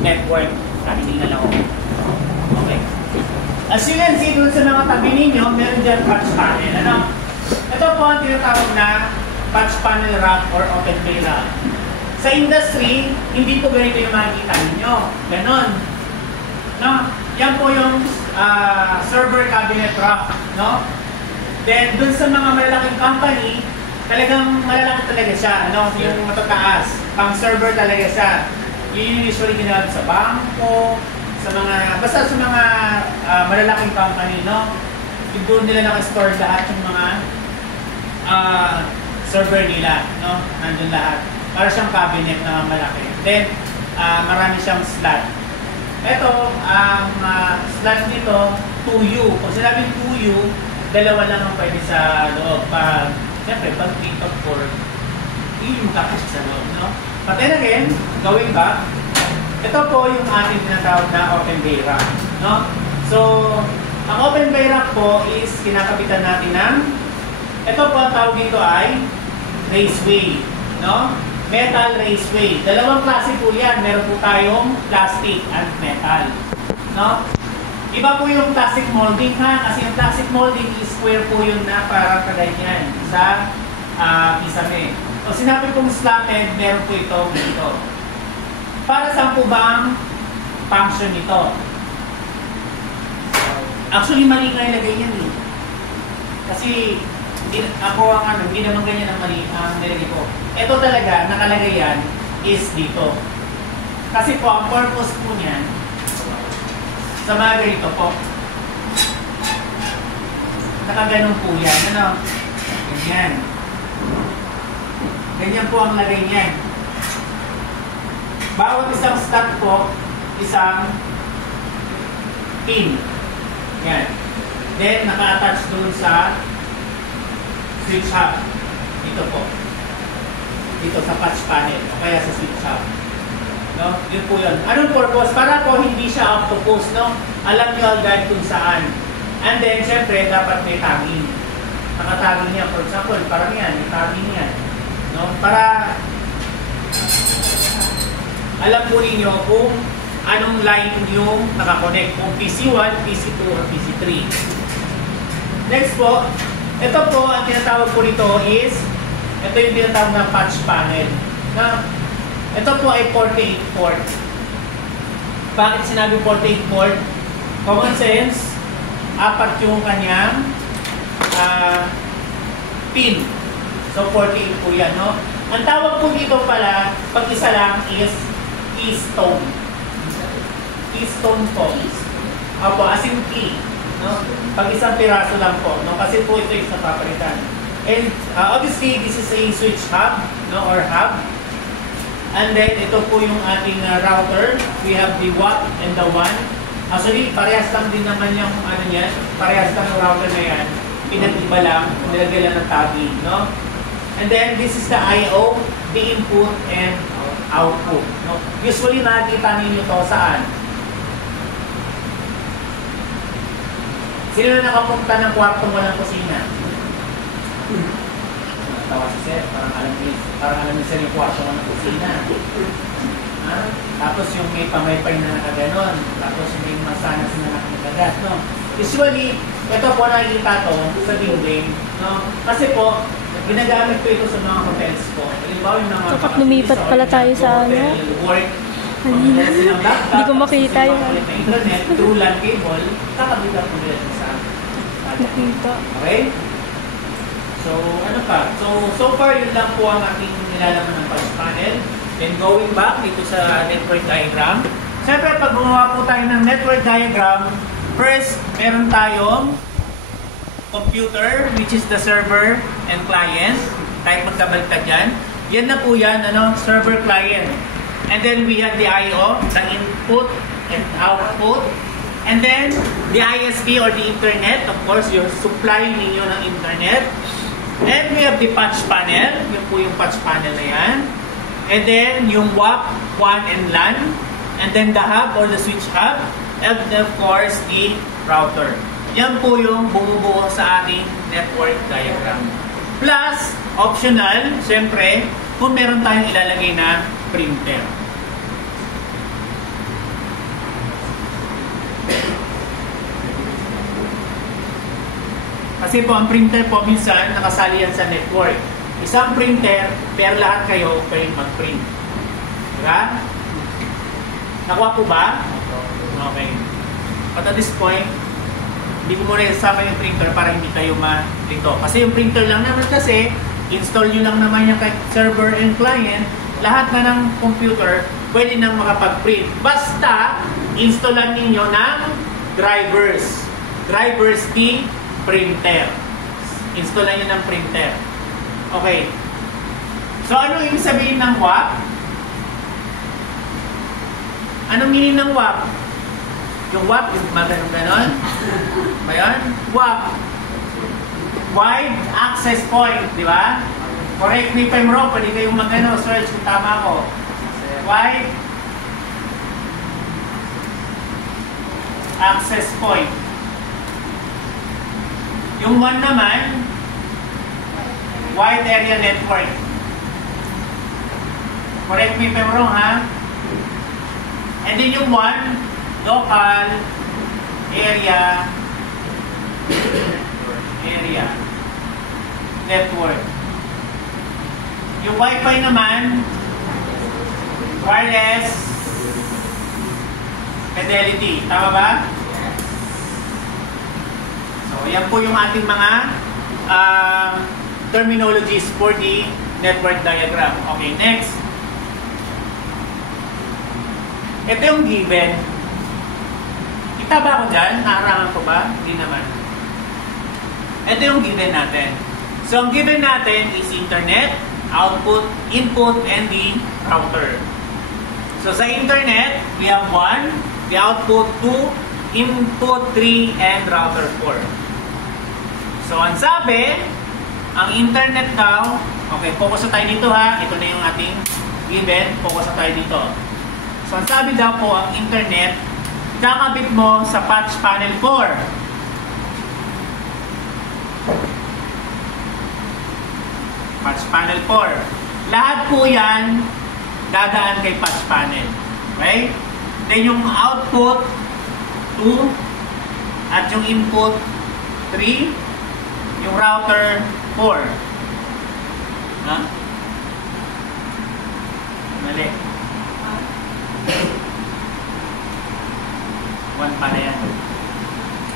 network. Tingnan ako. Okay. As you can see dun sa mga tabi ninyo, meron dyan patch panel. Ano? Ito po ang tinatawag na patch panel rack or open bay rack. Sa industry, hindi po ganito yung makikita ninyo. Ganon. No? Yan po yung server cabinet rack. No? Then, dun sa mga malalaking company, talagang malalaki talaga siya. Ano? Yung matataas. Pang server talaga siya. Yun yung usually ginagawa sa bangko, sa mga, basta sa mga malalaking company, no? Doon nila naka-store lahat yung mga server nila, no? Nandun lahat. Para siyang cabinet na malaki. Then, marami siyang slot. Ito, ang slot nito, 2U. Kung sinabing 2U, dalawa lang ang pwede sa loob. Siyempre, pag 3 or 4, yun yung tapos sa loob, no? But then again, going back, ito po yung ating tinatawag na open bay rack, no? So, ang open bay rack po is kinakapitan natin ng, ito po ang tawag dito ay raceway, no? Metal raceway. Dalawang klase po yan. Meron po tayong plastic and metal, no? Iba po yung plastic molding, ha? Kasi yung plastic molding is square po yun na parang kaganyan sa pisame. O sinabi kong slotted, meron po ito dito. Para saan po ba ang function nito? Actually, mali nga ilagay yan eh. Kasi ako ang hindi naman ganyan ang mali ang nilagay ko. Ito talaga, nakalagay yan is dito. Kasi po, ang purpose po niyan, sa mga ganito po, nakaganon po yan. Ano? Ganyan. Ganyan po ang lagay niyan. Bawat isang slot po, isang pin. Yan. Then, naka-attach doon sa switch hub. Dito po. Dito sa patch panel. O kaya sa switch hub. No? Yun po yun. Anong purpose? Para po hindi siya octopus, no? Alam nyo agad kung saan. And then, syempre, dapat may tagging. Nakatagging niya. For example, parang yan. May tagging yan. No? Para alam po ninyo kung anong line yung nakakonect. Kung PC1, PC2, or PC3. Next po, ito po, ang tinatawag po nito is, ito yung tinatawag na patch panel. Na, ito po ay 48 port. Bakit sinabi 48 port? Common sense, apat yung kanyang pin. So, 48 po yan, no? Ang tawag po dito pala, pag isa lang is keystone. Keystone po. Opo, as in key. No? Pag isang piraso lang po. No? Kasi po ito yung napapalitan. And obviously, this is a switch hub, no? Or hub. And then, ito po yung ating router. We have the watt and the WAN. Actually, parehas lang din naman yung ano yan. Parehas lang yung router na yan. Pinag-iba lang. Nilagay lang ng tagging, no? And then, this is the I/O, the input and output. No? Usually, nakikita ninyo ito saan? Sino na nakapunta ng kwartong walang kusina? Tawa si Sir, parang alam niyo Sir yung kwartong walang kusina. Ha? Tapos yung may pamaypay na nakaganon. Tapos yung may masanas na nakagagas. No? Usually, ito po nakikita to sa building. No? Kasi po, ginagamit ko ito sa mga hotels po. Dapat lumipat pala tayo sa ano. Kanina. Hindi ko makita yung internet through LAN cable, kakabita po nila sa nakita. Okay? So, ano pa? So far, yun lang po ang ating nilalaman ng patch panel. Then going back dito sa network diagram. Siyempre, pag gumawa po tayo ng network diagram, first, meron tayong computer, which is the server and client. Tayo magkabalta dyan. Yan na po yan, ano, server client. And then we have the I/O, the input and output. And then the ISP or the internet, of course, yung supply ninyo ng internet. And we have the patch panel. Yung po yung patch panel na yan. And then yung WAP, WAN, and LAN. And then the hub or the switch hub. And of course, the router. Yan po yung bumubuo sa ating network diagram. Plus, optional, siyempre, kung meron tayong ilalagay na printer. Kasi po, ang printer po, minsan, nakasali yan sa network. Isang printer, pero lahat kayo pwede mag-print. Diba? Nakuha po ba? Okay. But at this point, hindi ko muna isama yung printer para hindi kayo ma-printo. Kasi yung printer lang naman kasi, install nyo lang naman yung server and client, lahat na ng computer, pwede nang makapag-print. Basta, installan ninyo ng drivers. Drivers di printer. Installan nyo ng printer. Okay. So, ano ibig sabihin ng WAP? Anong meaning ng WAP? Yung WAP, yung maganon-ganon. Ba yun? WAP. Wide Access Point, di ba? Correct me if I'm wrong, pwede kayong magano, search kung tama ko. Wide Access Point. Yung one naman, Wide Area Network. Correct me if I'm wrong, ha? And then yung one, Local Area Network. Yung Wi-Fi naman, Wireless Fidelity. Tama ba? So, yan po yung ating mga terminologies for the network diagram. Okay, next. Ito yung given. Kita ba ako dyan? Naharangan ko ba? Hindi naman. Ito yung given natin. So, ang given natin is internet, output, input, and the router. So, sa internet, we have 1, the output 2, input 3, and router 4. So, ang sabi, ang internet daw, okay, focus na tayo dito ha. Ito na yung ating given, focus na tayo dito. So, ang sabi daw po, ang internet, kakabit mo sa patch panel 4. Patch panel 4. Lahat po yan, dadaan kay patch panel. Okay? Then yung output, 2. At yung input, 3. Yung router, 4. Ha? Mali. 1 pala yan.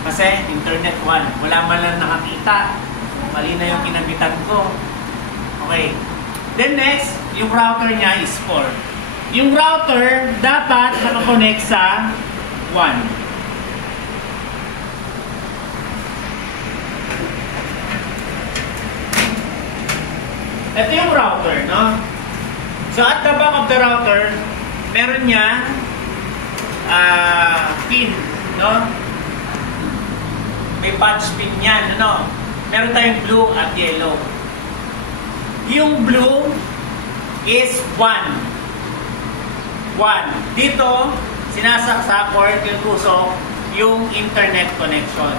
Kasi internet 1. Wala man lang nakakita. Mali na yung kinabitan ko. Okay. Then next, yung router niya is 4. Yung router dapat nakakonect sa 1. Ito yung router, no? So at the back of the router, meron niya pin, no? May patch pin yan, ano? Meron tayong blue at yellow. Yung blue is 1. 1. Dito, sinasaksak or tinutusok yung internet connection.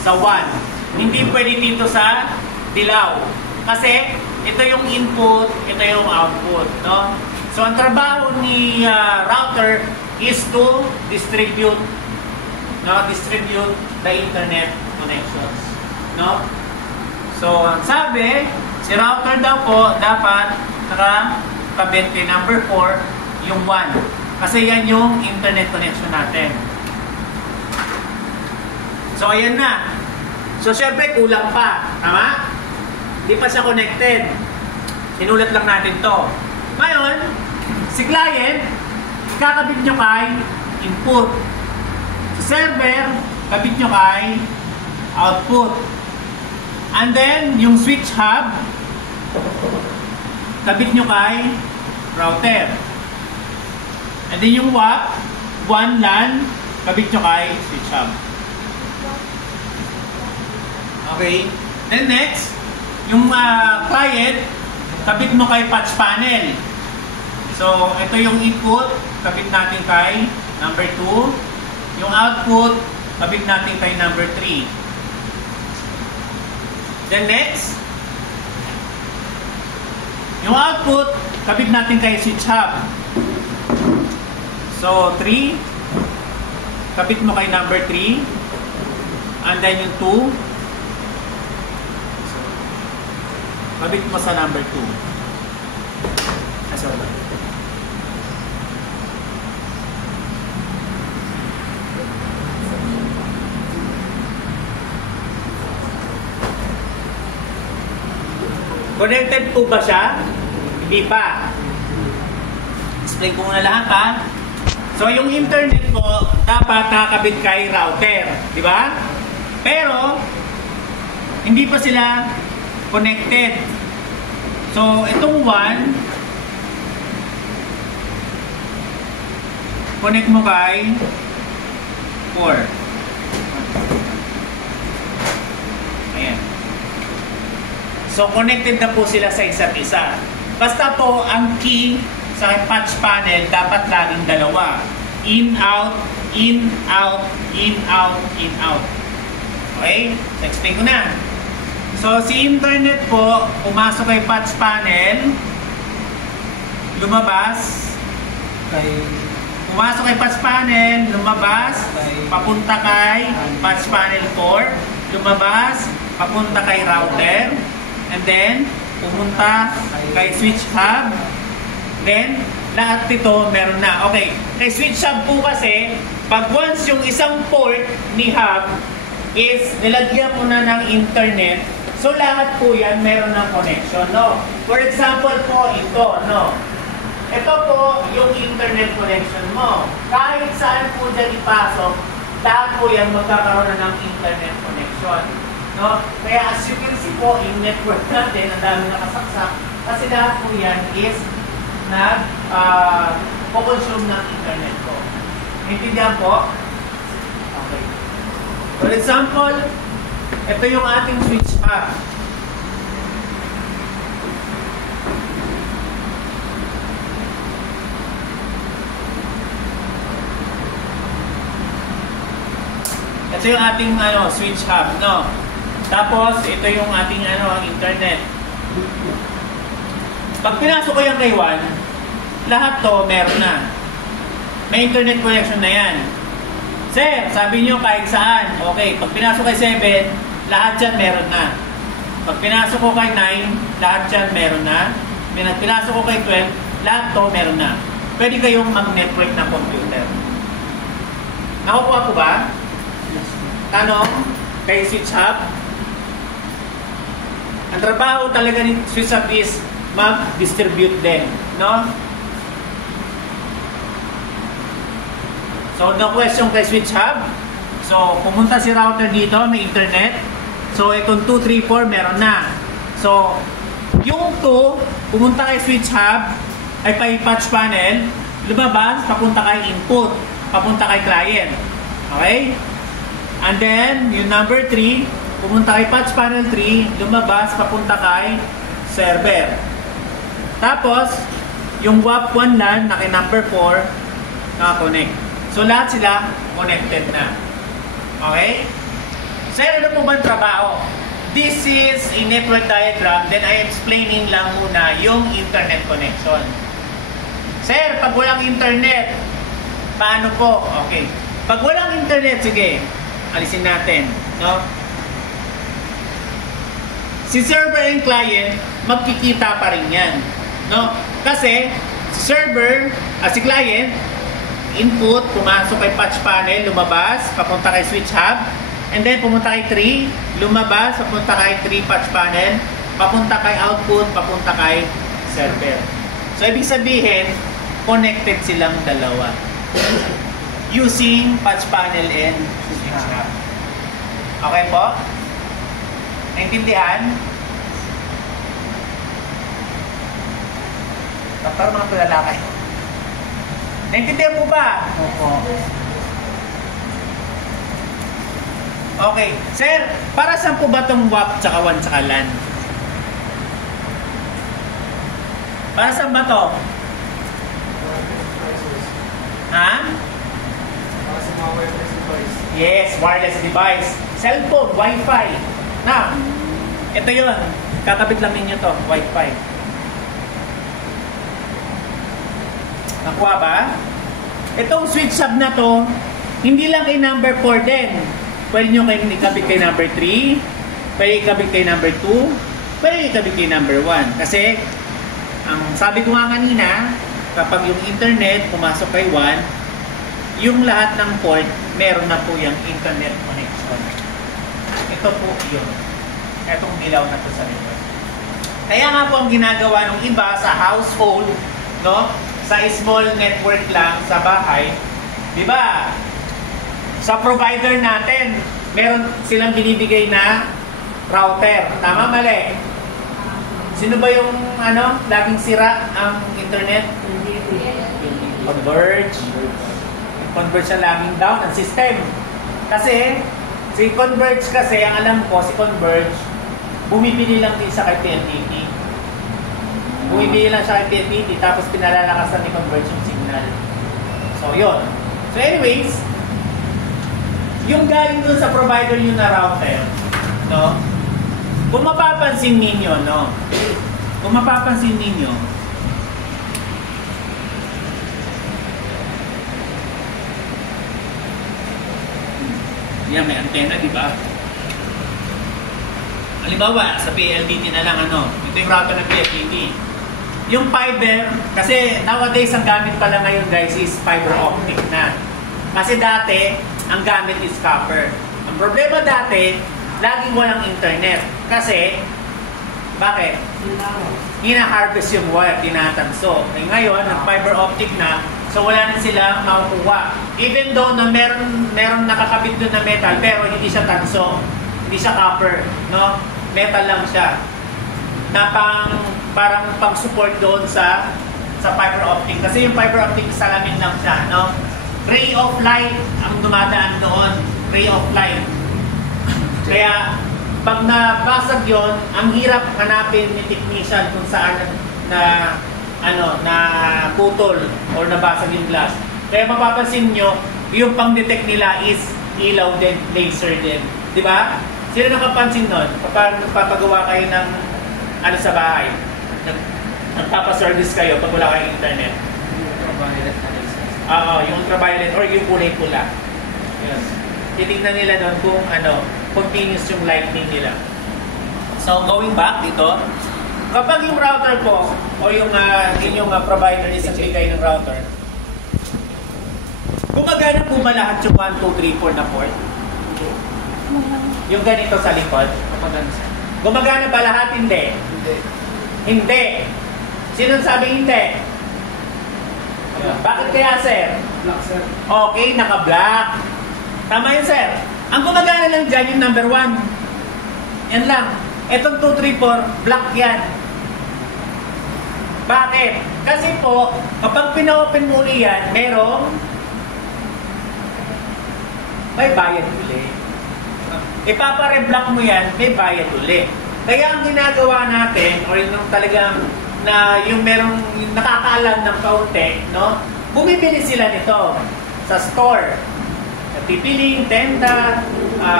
Sa 1. Hindi pwede dito sa dilaw. Kasi, ito yung input, ito yung output. No? So, ang trabaho ni router is to distribute the internet connections. No? So, ang sabi, si router daw po, dapat nakakabit kay number 4, yung 1. Kasi yan yung internet connection natin. So, ayan na. So, syempre, kulang pa. Tama? Hindi pa siya connected. Sinulat lang natin to. Ngayon, si client, kakabit nyo kay input. Si server, kabit nyo kay output. And then, yung switch hub, kabit nyo kay router. And then yung WAP, 1 LAN, kabit nyo kay switch hub. Okay. Then next, yung client, kabit mo kay patch panel. So, ito yung input, kabit natin kay number 2. Yung output, kabit natin kay number 3. Then next, yung output, kabit natin kay switch hub. So, 3, kabit mo kay number 3. And then yung 2, Kabit mo sa number 2. Sorry. Connected po ba siya? Hindi pa. Explain ko muna lahat ha. So yung internet po, dapat nakakabit kay router. Di ba? Pero, hindi pa sila connected. So itong 1, connect mo kay 4. Ayan. So, connected na po sila sa isa't isa. Basta po, ang key sa patch panel, dapat laging dalawa. In, out, in, out, in, out, in, out. Okay? So, explain ko na. So, si internet po, pumasok kay patch panel, lumabas, pumasok kay patch panel, lumabas, papunta kay patch panel 4, lumabas, papunta kay router, and then, pumunta kay switch hub. Then, lahat nito meron na. Okay, kay switch hub po kasi, pag once yung isang port ni hub is nilagyan mo na ng internet, so lahat po yan meron ng connection, no? For example po, ito, no? Ito po yung internet connection mo. Kahit saan po dyan ipasok, lahat po yan magkakaroon na ng internet connection. No? Kaya as you can see po, yung network natin, ang dami nakasaksak, kasi lahat po yan is nag-consume ng internet po. Intindihan po? Okay. For example, ito yung ating switch hub. Ito yung ating switch hub, no? Tapos, ito yung ating internet. Pag pinasok ko yung kay 1, lahat to meron na. May internet connection na yan. Sir, sabi nyo kahit saan. Okay, pag pinasok kay 7, lahat dyan meron na. Pag pinasok ko kay 9, lahat dyan meron na. Pag pinasok ko kay 12, lahat to meron na. Pwede kayong mag-network na computer. Nakukuha ko ba? Tanong, kay switch hub? Ang trabaho talaga ni switch hub is mag-distribute din, no? So, no question kay switch hub. So, pumunta si router dito, may internet. So, itong 2, 3, 4 meron na. So, yung 2, pumunta kay switch hub, ay kay patch panel, lumabas, papunta kay input, papunta kay client. Okay? And then, yung number 3, pumunta kay patch panel 3, lumabas, papunta kay server. Tapos, yung WAP1 LAN na kay number 4, naka-connect. So, lahat sila connected na. Okay? Sir, ano po ba ang trabaho? This is a network diagram, then I am explaining lang muna yung internet connection. Sir, pag walang internet, paano po? Okay. Pag walang internet, sige, alisin natin, no? Si server and client, magkikita pa rin yan, no? Kasi, si server, si client, input, pumasok kay patch panel, lumabas, papunta kay switch hub, and then pumunta kay 3, lumabas, papunta kay 3 patch panel, papunta kay output, papunta kay server. So, ibig sabihin, connected silang dalawa. Using patch panel and switch hub. Okay po? Naintindihan? Doktor, mga pilalakay. Naintindihan mo ba? Opo. Okay. Sir, para saan po ba itong WAP tsaka WAN tsaka LAN? Para saan ba ito? Ha? Para sa mga wireless device. Yes, wireless device. Cellphone, Wi-Fi. Na, ito yun. Kakabit lang ninyo to, Wi-Fi. Nakuha ba? Itong switch hub na to, hindi lang kay number 4 din. Pwede nyo ikabit kay number 3, pwede ikabit kay number 2, pwede ikabit yung number 1. Kasi, ang sabi ko nga kanina, kapag yung internet pumasok kay 1, yung lahat ng port, meron na po yung internet connection. Ito po yun. Itong dilaw na po sa likod. Kaya nga po ang ginagawa ng iba sa household, no? Sa small network lang sa bahay, di ba? Sa provider natin, meron silang binibigay na router. Tama, mali? Sino ba yung laging sira ang internet? Converge. Converge na laging down ang system. Kasi, si Converge kasi, ang alam ko, si Converge, bumibili lang din sa kay PLDT. Bumibili lang siya kay PLDT, tapos pinalalakasan ni Converge yung signal. So, yun. So, anyways, yung galing dun sa provider yun na router, no? Kung mapapansin ninyo, no? Kung mapapansin ninyo, yan, may antena, di ba? Halimbawa, sa PLDT na lang, ito yung router ng PLDT. Yung fiber, kasi nowadays ang gamit pala ngayon guys is fiber optic na. Kasi dati, ang gamit is copper. Ang problema dati, laging walang internet. Kasi, bakit? Hina-harvest yung wire, tinatanso. Eh, ngayon, nag-fiber optic na, so wala na sila makukuha. Even though na meron nakakabit doon na metal, pero hindi siya tanso, hindi siya copper, no? Metal lang siya. Na parang pang-support doon sa fiber optic. Kasi yung fiber optic, salamin lang siya, no? Ray of light ang dumadaan doon. Ray of light. Kaya, pag nabasag yon, ang hirap hanapin ni technician kung saan na putol or nabasag yung glass. Kaya mapapansin nyo, yung pang-detect nila is ilaw din, laser din. Di ba? Sino nakapansin nun? Kapag nagpapagawa kayo ng sa bahay, nagpapaservice kayo pag wala kayong internet. Yung ultraviolet or yung kulay pula. Yes. Titignan nila doon kung continuous yung lightning nila. So, going back dito, kapag yung router po o yung inyong provider is nagbigay ng router, gumagana po ba lahat yung 1, 2, 3, 4 na port? Yung ganito sa likod? Gumagana ba lahat? Hindi. Hindi. Sino sabi hindi? Bakit kaya, sir? Black, sir. Okay, naka-black. Tama yun, sir. Ang gumagana lang dyan yung number 1. Yan lang. Etong 2, 3, 4, black yan. Bakit? Kasi po, kapag pina-open mo uli yan, may bayad uli. Ipapare-block mo yan, may bayad uli. Kaya ang ginagawa natin, or yung talagang yung merong nakakaalam ng kaunti, no? Bumibili sila nito sa store. Pipiling, Tenda,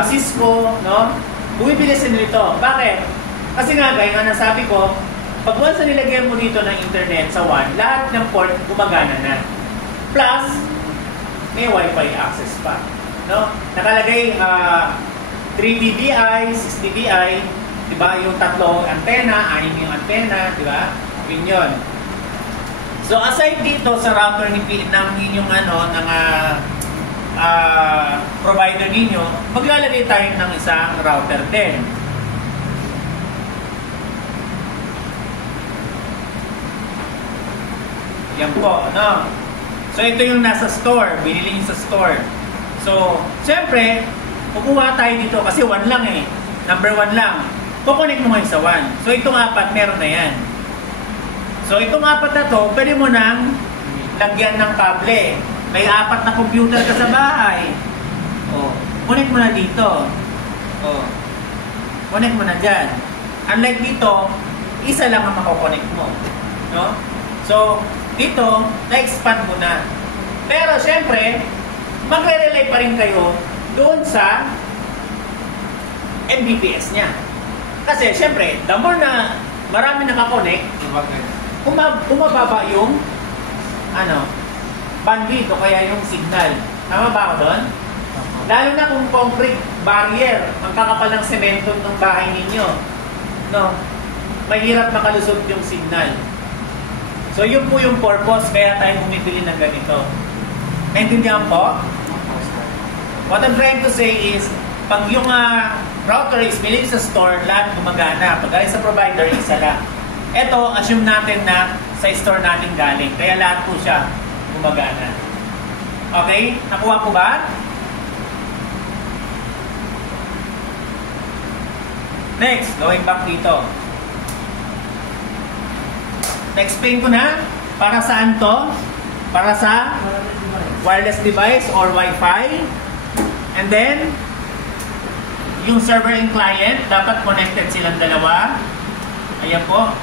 Cisco, no? Bumibili sila nito. Bakit? Kasi nga, gaya nga nasabi ko, pag once na nilagyan mo dito ng internet sa WAN, lahat ng port gumagana na. Plus, may Wi-Fi access pa. No? Nakalagay 3 dBi, 6 dBi, diba? Yung tatlo antena, 6 yung antena, diba? Yun. So aside dito sa router ng inyong provider ninyo, maglalagay tayo ng isang router din. Yan po, no? So ito yung nasa store, binili nyo sa store. So, siyempre, kukuha tayo dito kasi 1 lang eh. Number 1 lang. Kukunik mo ngayon sa 1. So itong 4, meron na yan. So itong 4 na to, pwede mo nang lagyan ng kable. May 4 na computer ka sa bahay. Connect mo na dito. Connect mo na dyan. Unlike dito, isa lang ang mako-connect mo. No? So, dito, na-expand mo na. Pero, syempre, magre-relay pa rin kayo doon sa Mbps niya. Kasi, syempre, the more na marami nakakonect, bumababa yung bandwidth o kaya yung signal. Tama ba ako doon? Lalo na kung concrete barrier, ang kakapal ng semento ng bahay ninyo. No? mahirap makalusot yung signal. So yun po yung purpose kaya tayo bumibili ng ganito. Naintindihan po? What I'm trying to say is, pag yung router is bilhin sa store, lahat gumagana. Pag galing sa provider, isa lang. Ito, assume natin na sa store natin galing. Kaya lahat po siya gumagana. Okay? Nakuha po ba? Next, going back dito. Na-explain ko na para saan to? Para sa wireless device or Wi-Fi. And then, yung server and client, dapat connected silang dalawa. Ayan po.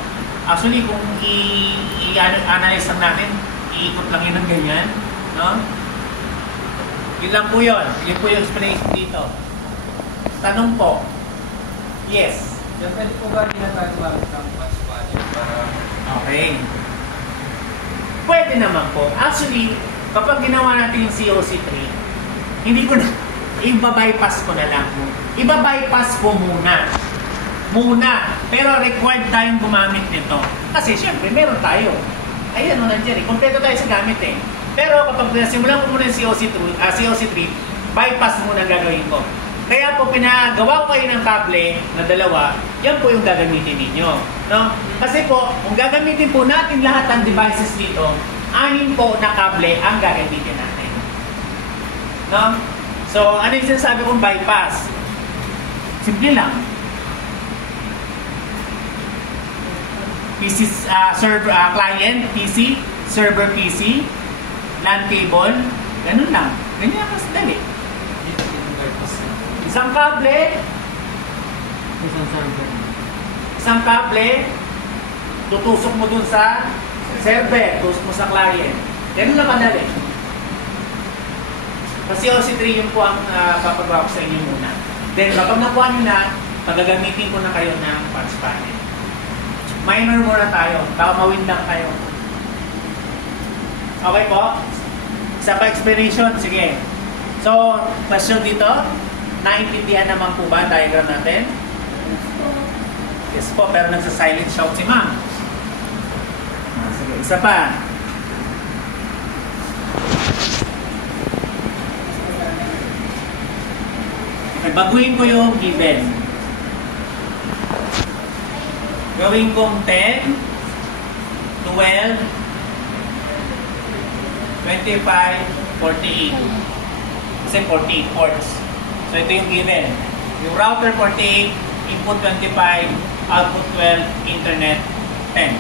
Actually, kung i-analyze lang natin, iikot lang yun ng ganyan. No? Yun lang po yun. Yun po yung explanation dito. Tanong po. Yes. Yan, pwede po ba ginagawa ng bus budget para... Okay. Pwede naman po. Actually, kapag ginawa natin yung COC3, hindi ko na, iba-bypass ko na lang po. Iba-bypass ko muna. Pero required tayong gumamit nito. Kasi syempre, meron tayo. Ayan o, nandiyan eh. Kompleto tayo sa gamit eh. Pero kapag nasimulan ko muna yung COC3, bypass muna gagawin ko. Kaya po pinagawa ko kayo ng kable na dalawa, yan po yung gagamitin ninyo. No? Kasi po, kung gagamitin po natin lahat ng devices dito, 6 po na kable ang gagamitin natin. No? So, ano yung sinasabi kong bypass? Simple lang. PC, client, PC, server PC, LAN cable, ganun lang. Ganyan mas dali. Isang kable, isang kable, tutusok mo dun sa server, tutusok mo sa client. Ganun lang kadali. Kasi COC3 yun po ang papagawa ko sa inyo muna. Then kapag nakuha nyo na, pagagamitin ko na kayo ng patch panel. Minor muna tayo, baka mawin lang kayo. Okay po? Isa pa explanation? Sige. So, question dito? Naintindihan naman po ba ang diagram natin? Yes po, pero nagsa-silent shout si ma'am. Sige, isa pa. Okay, baguhin ko yung given. Gawin kong 10, 12, 25, 48. Kasi 48 ports. So ito yung given. Yung router 48, input 25, output 12, internet 10.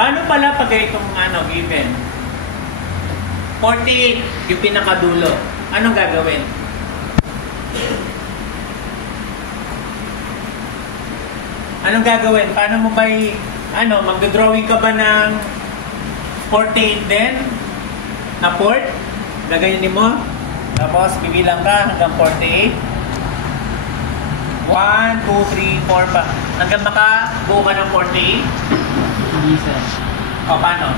Paano pala pag itong given? 48, yung pinakadulo. Anong gagawin? Anong gagawin? Paano mo ba magdodrawing ka ba ng 48 din? Na port? Gagayanin mo? Tapos bibilang ka hanggang 48? 1, 2, 3, 4 pa. Hanggang makabuo ka ng 48? Hindi sir. O, paano?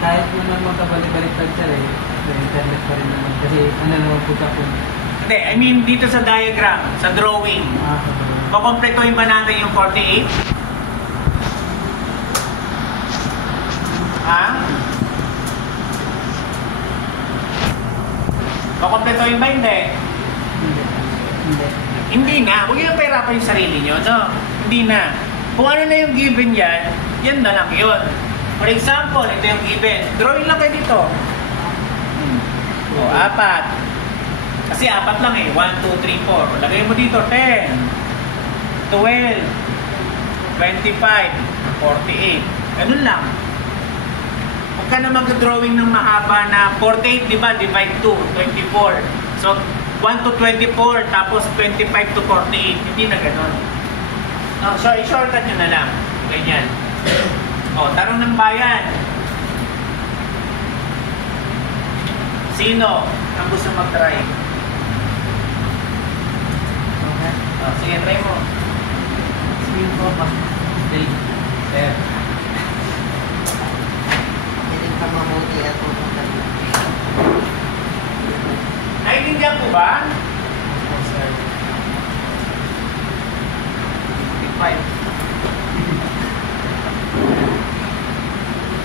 Kahit naman magkabalik-baliktad sir may internet pa rin naman. Kasi naman po siya kung... Hindi, I mean dito sa diagram, sa drawing. Makompletohin ba natin yung 48? Ha? Makompletohin ba hindi? Hindi. Hindi na. Huwag yung pahirapan yung sarili nyo. No? Hindi na. Kung ano na yung given yan, yan na lang yun. For example, ito yung given. Drawing lang kayo dito. O, 4. Kasi 4 lang eh. 1, 2, 3, 4. Lagay mo dito, 10. 12, 25, 48. Ganun lang. Huwag ka na mag-drawing ng mahaba na 48, di ba? Divide 2, 24. So, 1 to 24, tapos 25 to 48. Hindi na ganun. No, so, i-shortcut nyo na lang. Ganyan. O, tanong ng bayan. Sino ang gusto mag-try? Okay. O, sige, try mo. Sige po pa. Stay. Sir. Hindi ka mabuti at pupunta. Naiintindihan ko ba? Oh, sir. 55.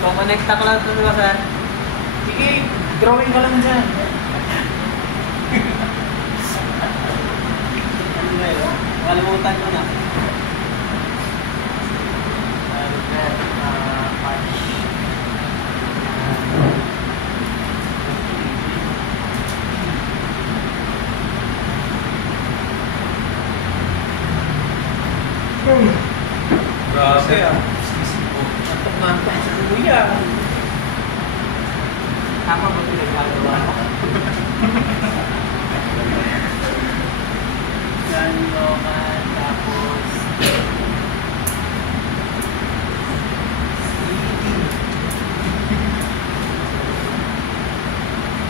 Kukonekta ko lang ito, di ba, sir? Sige, drawing ka lang dyan. Ano ba yun? Kalimutan ko na. Albert, Patch. Grabe ah. Mantok sa kuya. Tama ba pinagagawa ko? Ganyo ka, tapos...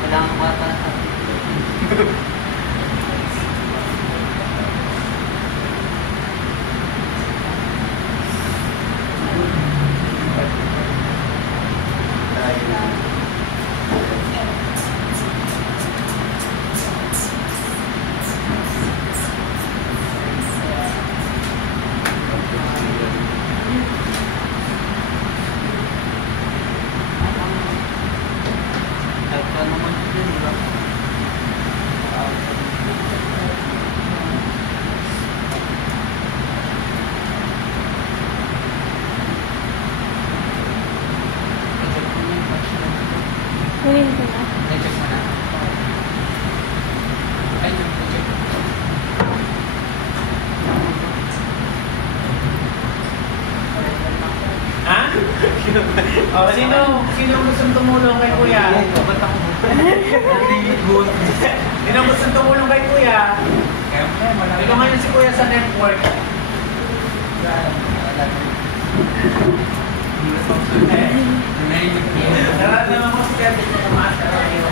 Wala akong bata sa... Kahit ano naman yun, di ba? Kunin ko na. I-check mo na. Ay, check. Ha? O, sino gustong tumulong kay kuya? Ba't ako? Hindi good. Sino gustong tumulong kay kuya? Tulungan niyo si kuya sa network. Nararamdaman ko si Kevin na tumaas na kayo.